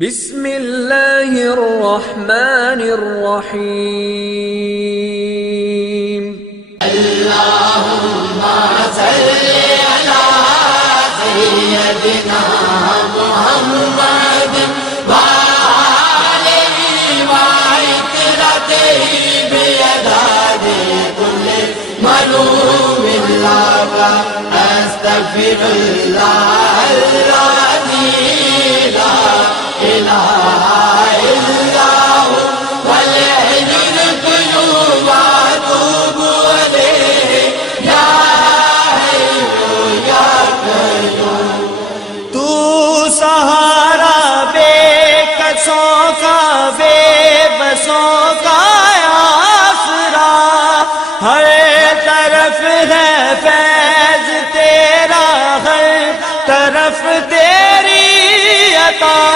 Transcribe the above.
بسم اللہ الرحمن الرحیم اللہم صلی علی سیدنا محمد وآلہ وعطرتہ بیداد کل ملوم اللہ استغفر اللہ الذی لا الہ الا ہو والحی القیوم واتوب الیہ یا حی یا قیوم۔ تو سہارا بے کسوں کا بے بسوں کا آسرا، ہر طرف ہے فیض تیرا، ہر طرف تیری عطا